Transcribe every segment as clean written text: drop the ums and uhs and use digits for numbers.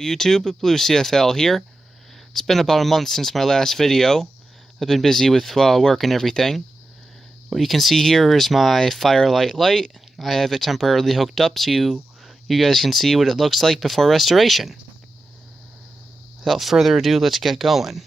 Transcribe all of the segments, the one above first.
YouTube, Blue CFL here. It's been about a month since my last video. I've been busy with work and everything. What you can see here is my Fire-Lite light. I have it temporarily hooked up so you guys can see what it looks like before restoration. Without further ado, let's get going.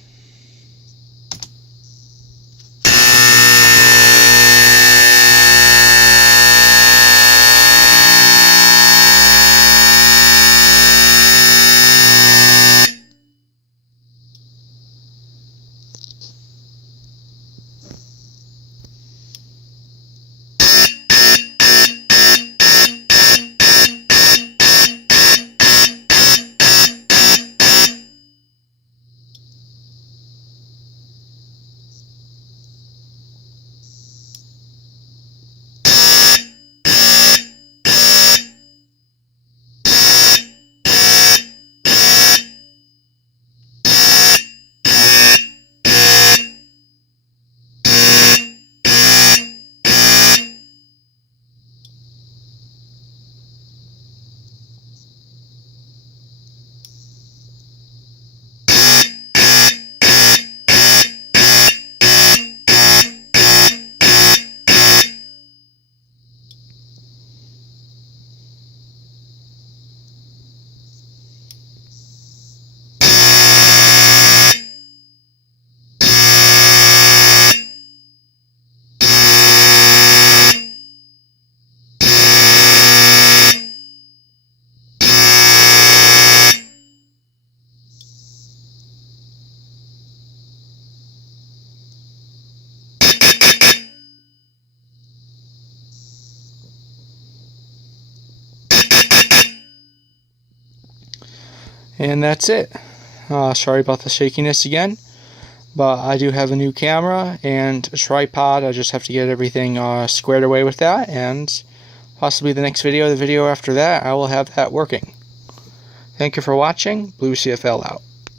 And that's it. Sorry about the shakiness again, but I do have a new camera and a tripod. I just have to get everything squared away with that, and possibly the next video, the video after that, I will have that working. Thank you for watching. Blue CFL out.